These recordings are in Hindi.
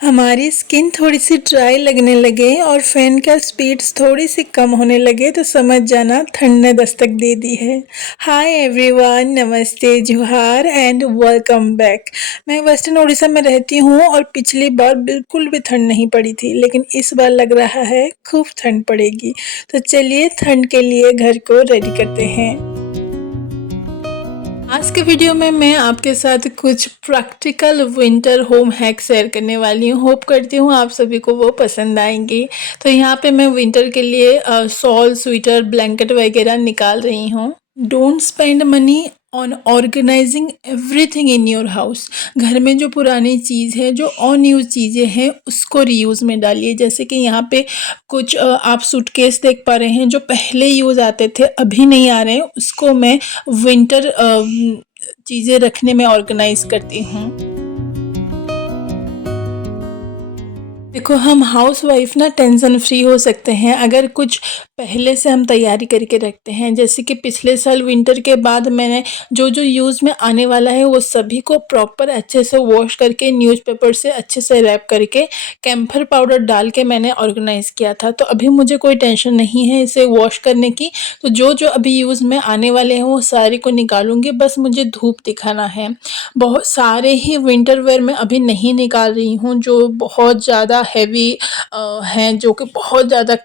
हमारी स्किन थोड़ी सी ड्राई लगने लगे और फैन का स्पीड्स थोड़ी सी कम होने लगे तो समझ जाना ठंड ने दस्तक दे दी है। हाय एवरीवन, नमस्ते, जोहार एंड वेलकम बैक। मैं वेस्टर्न उड़ीसा में रहती हूँ और पिछली बार बिल्कुल भी ठंड नहीं पड़ी थी, लेकिन इस बार लग रहा है खूब ठंड पड़ेगी। तो चलिए ठंड के लिए घर को रेडी करते हैं। आज के वीडियो में मैं आपके साथ कुछ practical winter home hack share करने वाली हूँ। होप करती हूँ आप सभी को वो पसंद आएंगी। तो यहाँ पे मैं विंटर के लिए शॉल, स्वेटर, ब्लैंकेट वगैरह निकाल रही हूँ। Don't spend money on organising everything in your house. घर में जो पुरानी चीज़ है, जो अनयूज चीज़ें हैं, उसको रीयूज़ में डालिए। जैसे कि यहाँ पे कुछ आप सूटकेस देख पा रहे हैं जो पहले यूज़ आते थे, अभी नहीं आ रहे हैं, उसको मैं विंटर चीज़ें रखने में ऑर्गेनाइज करती हूँ। देखो, हम हाउस वाइफ ना टेंशन फ्री हो सकते हैं अगर कुछ पहले से हम तैयारी करके रखते हैं। जैसे कि पिछले साल विंटर के बाद मैंने जो जो यूज़ में आने वाला है वो सभी को प्रॉपर अच्छे से वॉश करके न्यूज़पेपर से अच्छे से रैप करके कैम्फर पाउडर डाल के मैंने ऑर्गेनाइज़ किया था। तो अभी मुझे कोई टेंशन नहीं है इसे वॉश करने की। तो जो जो अभी यूज़ में आने वाले हैं वो सारे को निकालूंगी, बस मुझे धूप दिखाना है। बहुत सारे ही विंटर वेयर मैं अभी नहीं निकाल रही हूँ जो बहुत ज़्यादा हैवी हैं, जो कि बहुत ज़्यादा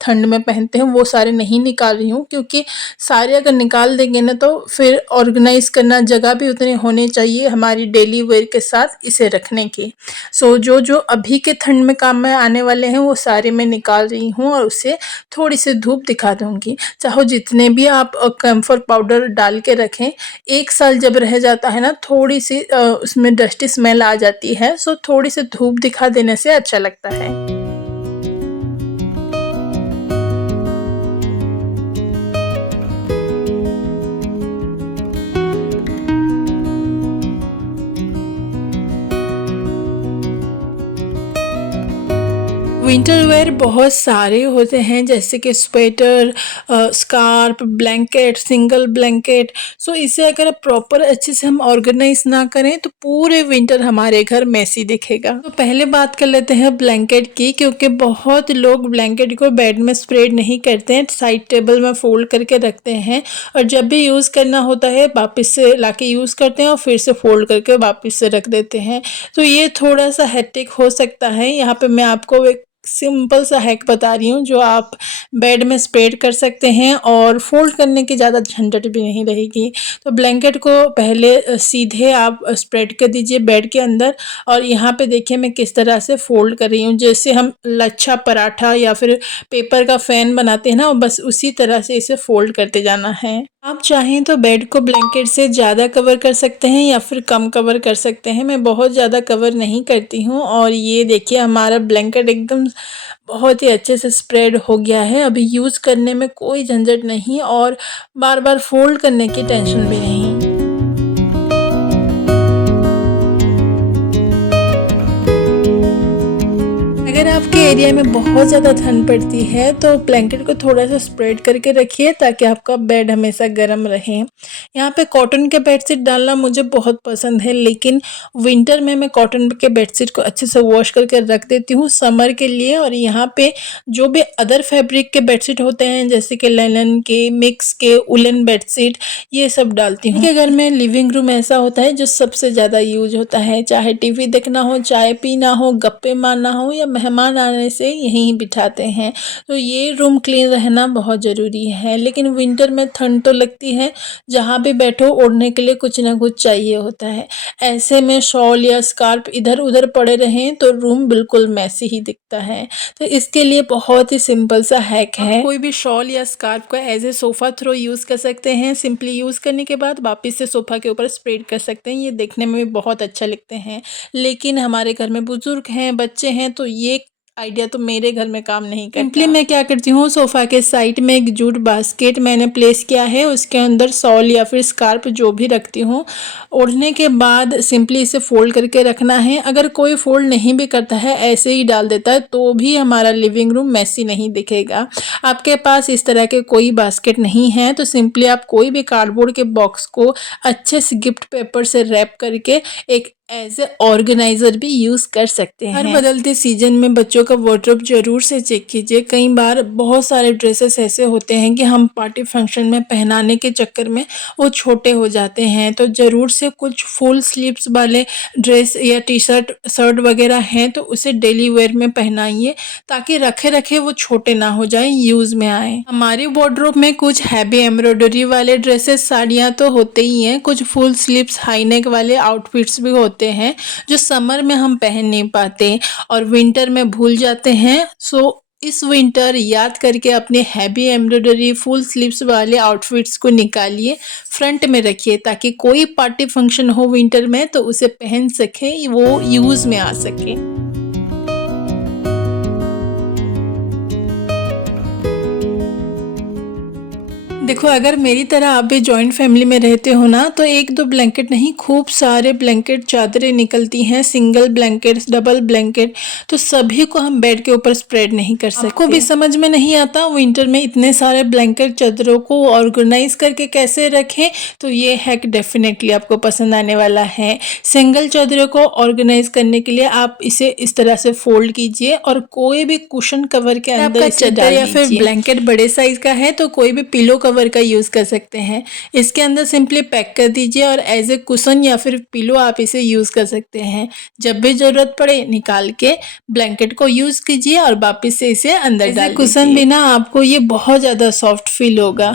ठंड में पहनते हैं, वो सारे नहीं निकाल रही हूँ। क्योंकि सारे अगर निकाल देंगे ना तो फिर ऑर्गेनाइज करना, जगह भी उतने होने चाहिए हमारी डेली वेयर के साथ इसे रखने की। सो जो जो अभी के ठंड में काम में आने वाले हैं वो सारे मैं निकाल रही हूँ और उसे थोड़ी सी धूप दिखा दूँगी। चाहे जितने भी आप कैम्फर पाउडर डाल के रखें, एक साल जब रह जाता है ना, थोड़ी सी उसमें डस्टी स्मेल आ जाती है। सो थोड़ी सी धूप दिखा देने से अच्छा लगता है। विंटर वेयर बहुत सारे होते हैं, जैसे कि sweater, scarf, blanket, single blanket. So इसे अगर प्रॉपर अच्छे से हम ऑर्गेनाइज ना करें तो पूरे विंटर हमारे घर मैसी दिखेगा। तो पहले बात कर लेते हैं ब्लैंकेट की, क्योंकि बहुत लोग ब्लैंकेट को बेड में स्प्रेड नहीं करते हैं, साइड टेबल में फोल्ड करके रखते हैं और जब भी यूज़ करना होता है वापस से लाके यूज़ करते हैं और फिर से फोल्ड करके वापस से रख देते हैं। तो ये थोड़ा सा हेक्टिक हो सकता है। यहाँ पे मैं आपको एक सिंपल सा हैक बता रही हूँ जो आप बेड में स्प्रेड कर सकते हैं और फोल्ड करने की ज़्यादा झंझट भी नहीं रहेगी। तो ब्लैंकेट को पहले सीधे आप स्प्रेड कर दीजिए बेड के अंदर और यहाँ पे देखिए मैं किस तरह से फोल्ड कर रही हूँ। जैसे हम लच्छा पराठा या फिर पेपर का फैन बनाते हैं ना, बस उसी तरह से इसे फोल्ड करते जाना है। आप चाहें तो बेड को ब्लैंकेट से ज़्यादा कवर कर सकते हैं या फिर कम कवर कर सकते हैं। मैं बहुत ज़्यादा कवर नहीं करती हूँ और ये देखिए हमारा ब्लैंकेट एकदम बहुत ही अच्छे से स्प्रेड हो गया है। अभी यूज़ करने में कोई झंझट नहीं और बार बार फोल्ड करने की टेंशन भी नहीं। अगर आपके एरिया में बहुत ज़्यादा ठंड पड़ती है तो ब्लैंकेट को थोड़ा सा स्प्रेड करके रखिए ताकि आपका बेड हमेशा गर्म रहे। यहाँ पे कॉटन के बेडशीट डालना मुझे बहुत पसंद है, लेकिन विंटर में मैं कॉटन के बेडशीट को अच्छे से वॉश करके रख देती हूँ समर के लिए। और यहाँ पे जो भी अदर फैब्रिक के बेडशीट होते हैं, जैसे कि लिनन के, मिक्स के, उलन बेडशीट, ये सब डालती हूँ। घर में लिविंग रूम ऐसा होता है जो सबसे ज़्यादा यूज होता है, चाहे टीवी देखना हो, चाय पीना हो, गप्पे मारना हो या मेहमान आने से यहीं बिठाते हैं। तो ये रूम क्लीन रहना बहुत ज़रूरी है। लेकिन विंटर में ठंड तो लगती है, जहाँ भी बैठो ओढ़ने के लिए कुछ ना कुछ चाहिए होता है। ऐसे में शॉल या स्कार्फ इधर उधर पड़े रहें तो रूम बिल्कुल मैसी ही दिखता है। तो इसके लिए बहुत ही सिंपल सा हैक है। कोई भी शॉल या स्कार्फ को as a sofa throw use कर सकते हैं। सिंपली यूज़ करने के बाद वापस से सोफ़ा के ऊपर स्प्रेड कर सकते हैं। ये देखने में भी बहुत अच्छा लगते हैं, लेकिन हमारे घर में बुजुर्ग हैं, बच्चे हैं, तो ये आइडिया तो मेरे घर में काम नहीं करता। सिंपली मैं क्या करती हूँ, सोफ़ा के साइड में एक जूट बास्केट मैंने प्लेस किया है, उसके अंदर शॉल या फिर स्कार्फ जो भी रखती हूँ। ओढ़ने के बाद सिंपली इसे फोल्ड करके रखना है। अगर कोई फोल्ड नहीं भी करता है, ऐसे ही डाल देता है, तो भी हमारा लिविंग रूम मैसी नहीं दिखेगा। आपके पास इस तरह के कोई बास्केट नहीं है तो सिंपली आप कोई भी कार्डबोर्ड के बॉक्स को अच्छे से गिफ्ट पेपर से रैप करके एक एज ए ऑर्गेनाइजर भी यूज़ कर सकते हैं। हर बदलते सीजन में बच्चों का वार्डरोब जरूर से चेक कीजिए। कई बार बहुत सारे ड्रेसेस ऐसे होते हैं कि हम पार्टी फंक्शन में पहनाने के चक्कर में वो छोटे हो जाते हैं, तो ज़रूर से कुछ फुल स्लीव्स वाले ड्रेस या टी शर्ट शर्ट वगैरह हैं तो उसे डेली वेयर में पहनाइए, ताकि रखे रखे वो छोटे ना हो जाए, यूज़ में आए। हमारे वार्डरोब में कुछ हैवी एम्ब्रॉयडरी वाले ड्रेसेस साड़ियाँ तो होते ही हैं, कुछ फुल स्लीव्स हाई नेक वाले आउटफिट्स भी होते हैं जो समर में हम पहन नहीं पाते और विंटर में भूल जाते हैं। सो इस विंटर याद करके अपने हैवी एम्ब्रॉयडरी फुल स्लीव्स वाले आउटफिट्स को निकालिए, फ्रंट में रखिए, ताकि कोई पार्टी फंक्शन हो विंटर में तो उसे पहन सके, वो यूज़ में आ सके। देखो, अगर मेरी तरह आप भी जॉइंट फैमिली में रहते हो ना, तो एक दो ब्लैंकेट नहीं, खूब सारे ब्लैंकेट चादरें निकलती हैं, सिंगल ब्लैंकेट, डबल ब्लैंकेट, तो सभी को हम बेड के ऊपर स्प्रेड नहीं कर सकते। आपको भी समझ में नहीं आता विंटर में इतने सारे ब्लैंकेट चादरों को ऑर्गेनाइज करके कैसे रखें, तो ये हैक डेफिनेटली आपको पसंद आने वाला है। सिंगल चादरों को ऑर्गेनाइज करने के लिए आप इसे इस तरह से फोल्ड कीजिए और कोई भी कुशन कवर के अंदर चादर या फिर ब्लैंकेट बड़े साइज का है तो कोई भी पिलो कवर का यूज़ कर सकते हैं। इसके अंदर सिंपली पैक कर दीजिए और एज ए कुशन या फिर पिलो आप इसे यूज़ कर सकते हैं। जब भी ज़रूरत पड़े निकाल के ब्लैंकेट को यूज़ कीजिए और वापस से इसे अंदर डाल दीजिए। कुशन बिना आपको ये बहुत ज़्यादा सॉफ्ट फील होगा।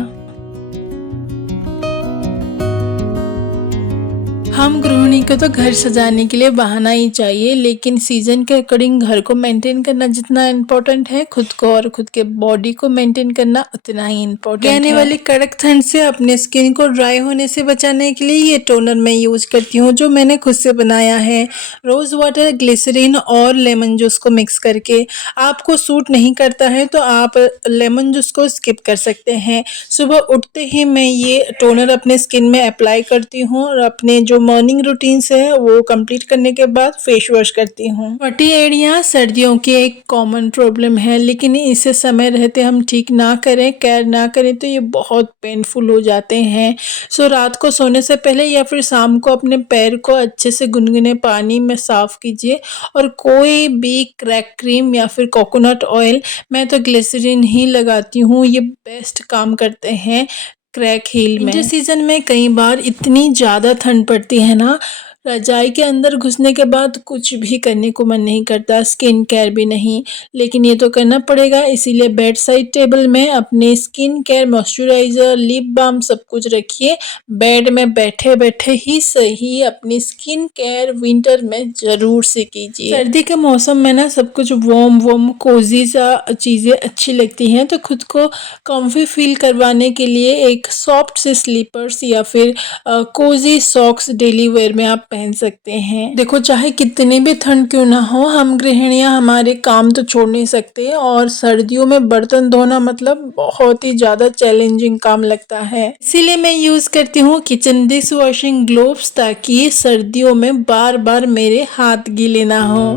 हम गृहिणी को तो घर सजाने के लिए बहाना ही चाहिए, लेकिन सीजन के अकॉर्डिंग घर को मेंटेन करना जितना इम्पोर्टेंट है, खुद को और खुद के बॉडी को मेंटेन करना उतना ही इम्पोर्टेंट है। आने वाली कड़क ठंड से अपने स्किन को ड्राई होने से बचाने के लिए ये टोनर मैं यूज करती हूँ, जो मैंने खुद से बनाया है। रोज वाटर, ग्लिसरीन और लेमन जूस को मिक्स करके। आपको सूट नहीं करता है तो आप लेमन जूस को स्किप कर सकते हैं। सुबह उठते ही मैं ये टोनर अपने स्किन में अप्लाई करती हूँ और अपने जो मॉर्निंग रूटीन्स है वो कंप्लीट करने के बाद फेस वॉश करती हूँ। फटी एड़ियाँ सर्दियों की एक कॉमन प्रॉब्लम है, लेकिन इसे समय रहते हम ठीक ना करें, केयर ना करें तो ये बहुत पेनफुल हो जाते हैं। सो रात को सोने से पहले या फिर शाम को अपने पैर को अच्छे से गुनगुने पानी में साफ कीजिए और कोई भी क्रैक क्रीम या फिर कोकोनट ऑयल, मैं तो ग्लिसरीन ही लगाती हूँ, ये बेस्ट काम करते हैं क्रैक हील में। विंटर सीजन में कई बार इतनी ज़्यादा ठंड पड़ती है ना, रजाई के अंदर घुसने के बाद कुछ भी करने को मन नहीं करता, स्किन केयर भी नहीं, लेकिन ये तो करना पड़ेगा। इसीलिए बेड साइड टेबल में अपने skin care, moisturiser, lip balm सब कुछ रखिए। बेड में बैठे बैठे ही सही अपनी स्किन केयर विंटर में ज़रूर से कीजिए। सर्दी के मौसम में ना सब कुछ वार्म कोजी सा चीज़ें अच्छी लगती हैं, तो खुद को कम्फी फील करवाने के लिए एक सॉफ्ट से स्लीपर्स या फिर कोजी सॉक्स डेली वेयर में आप पहन सकते हैं। देखो, चाहे कितनी भी ठंड क्यों ना हो, हम गृहिणियां हमारे काम तो छोड़ नहीं सकते, और सर्दियों में बर्तन धोना मतलब बहुत ही ज़्यादा चैलेंजिंग काम लगता है। इसीलिए मैं यूज़ करती हूँ किचन डिश वॉशिंग ग्लोव्स, ताकि सर्दियों में बार बार मेरे हाथ गीले ना हो।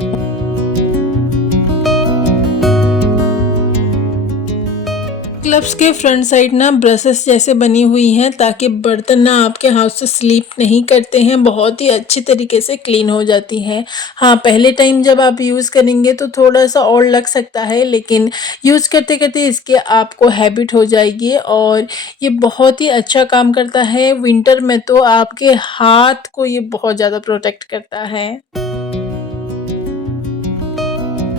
ग्लव्स के फ्रंट साइड ना ब्रशेस जैसे बनी हुई हैं, ताकि बर्तन ना आपके हाथ से स्लिप नहीं करते हैं, बहुत ही अच्छी तरीके से क्लीन हो जाती हैं। हाँ, पहले टाइम जब आप यूज़ करेंगे तो थोड़ा सा और लग सकता है, लेकिन यूज़ करते करते इसके आपको हैबिट हो जाएगी और ये बहुत ही अच्छा काम करता है। विंटर में तो आपके हाथ को ये बहुत ज़्यादा प्रोटेक्ट करता है।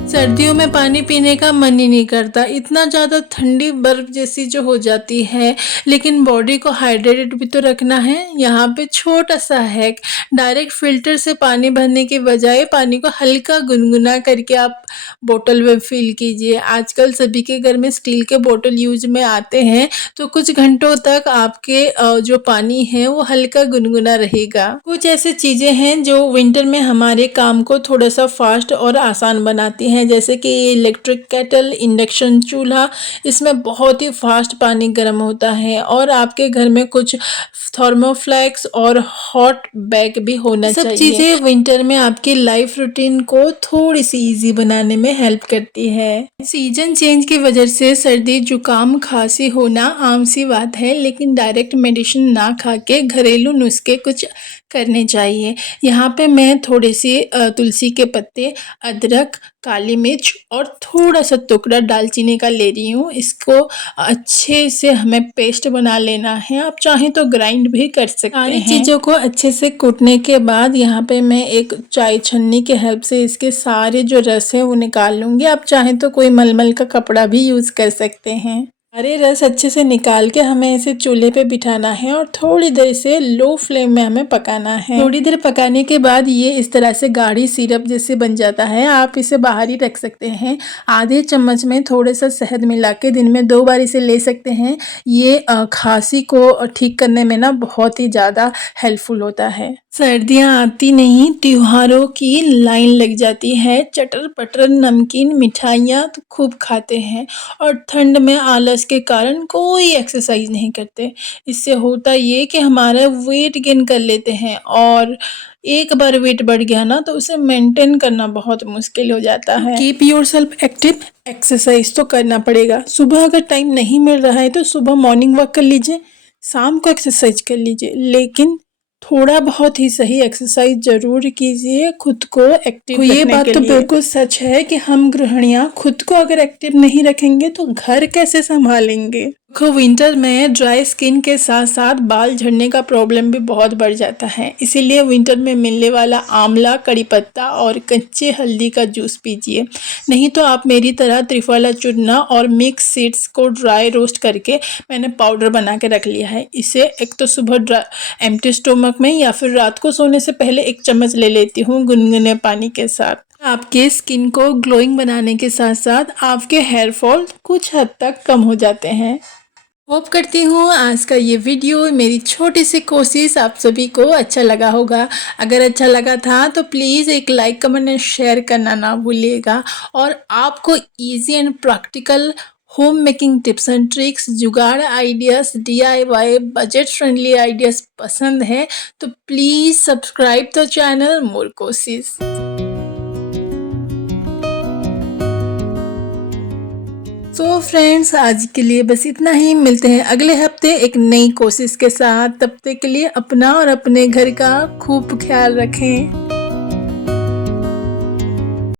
सर्दियों में पानी पीने का मन ही नहीं करता, इतना ज़्यादा ठंडी बर्फ जैसी जो हो जाती है, लेकिन बॉडी को हाइड्रेटेड भी तो रखना है। यहाँ पे छोटा सा हैक, डायरेक्ट फिल्टर से पानी भरने के बजाय पानी को हल्का गुनगुना करके आप बोतल में फिल कीजिए। आजकल सभी के घर में स्टील के बोतल यूज में आते हैं, तो कुछ घंटों तक आपके जो पानी है वो हल्का गुनगुना रहेगा। कुछ ऐसे चीज़ें हैं जो विंटर में हमारे काम को थोड़ा सा फास्ट और आसान बनाती हैं, जैसे कि इलेक्ट्रिक केटल, इंडक्शन चूल्हा, इसमें बहुत ही फास्ट पानी गर्म होता है। और आपके घर में कुछ थर्मोफ्लेक्स और हॉट बैग भी होना चाहिए। सब चीज़ें विंटर में आपकी लाइफ रूटीन को थोड़ी सी इजी बनाने में हेल्प करती है। सीजन चेंज की वजह से सर्दी, जुकाम, खांसी होना आम सी बात है, लेकिन डायरेक्ट मेडिसिन ना खा के घरेलू नुस्खे कुछ करने चाहिए। यहाँ पे मैं थोड़े से तुलसी के पत्ते, अदरक, काली मिर्च और थोड़ा-सा टुकड़ा दालचीनी का ले रही हूँ। इसको अच्छे से हमें पेस्ट बना लेना है। आप चाहें तो ग्राइंड भी कर सकते हैं। सारी चीज़ों को अच्छे से कूटने के बाद यहाँ पे मैं एक चाय छन्नी के हेल्प से इसके सारे जो रस है वो निकाल लूँगी। आप चाहें तो कोई मलमल का कपड़ा भी यूज़ कर सकते हैं। सारे रस अच्छे से निकाल के हमें इसे चूल्हे पे बिठाना है और थोड़ी देर से लो फ्लेम में हमें पकाना है। थोड़ी देर पकाने के बाद ये इस तरह से गाढ़ी सिरप जैसे बन जाता है। आप इसे बाहर ही रख सकते हैं। आधे चम्मच में थोड़ा सा शहद मिला के दिन में 2 बार इसे ले सकते हैं। ये खांसी को ठीक करने में ना बहुत ही ज़्यादा हेल्पफुल होता है। सर्दियाँ आती नहीं, त्योहारों की लाइन लग जाती है। चटर-पटर नमकीन मिठाइयाँ तो खूब खाते हैं और ठंड में आलस के कारण कोई एक्सरसाइज नहीं करते। इससे होता ये कि हमारा वेट गेन कर लेते हैं और एक बार वेट बढ़ गया ना तो उसे मेंटेन करना बहुत मुश्किल हो जाता है। कीप योरसेल्फ एक्टिव, एक्सरसाइज तो करना पड़ेगा। सुबह अगर टाइम नहीं मिल रहा है तो सुबह मॉर्निंग वॉक कर लीजिए, शाम को एक्सरसाइज कर लीजिए, लेकिन थोड़ा बहुत ही सही एक्सरसाइज जरूर कीजिए खुद को एक्टिव रखने के लिए। ये बात तो बिल्कुल सच है कि हम गृहिणियां खुद को अगर एक्टिव नहीं रखेंगे तो घर कैसे संभालेंगे। देखो, विंटर में ड्राई स्किन के साथ साथ बाल झड़ने का प्रॉब्लम भी बहुत बढ़ जाता है। इसीलिए विंटर में मिलने वाला आंवला, कड़ी पत्ता और कच्चे हल्दी का जूस पीजिए। नहीं तो आप मेरी तरह त्रिफला चूर्ण और मिक्स सीड्स को ड्राई रोस्ट करके मैंने पाउडर बना के रख लिया है। इसे एक तो सुबह एम्प्टी स्टोमक में या फिर रात को सोने से पहले 1 चम्मच ले लेती हूँ गुनगुने पानी के साथ। आपके स्किन को ग्लोइंग बनाने के साथ साथ आपके हेयर फॉल कुछ हद तक कम हो जाते हैं। होप करती हूँ आज का ये वीडियो, मेरी छोटी सी कोशिश आप सभी को अच्छा लगा होगा। अगर अच्छा लगा था तो प्लीज़ एक लाइक, कमेंट एंड शेयर करना ना भूलिएगा। और आपको easy and practical home making tips and tricks, जुगाड़ ideas, DIY budget friendly ideas पसंद है तो please subscribe the channel more कोशिश। सो फ्रेंड्स, आज के लिए बस इतना ही। मिलते हैं अगले हफ्ते एक नई कोशिश के साथ। तब तक के लिए अपना और अपने घर का खूब ख्याल रखें।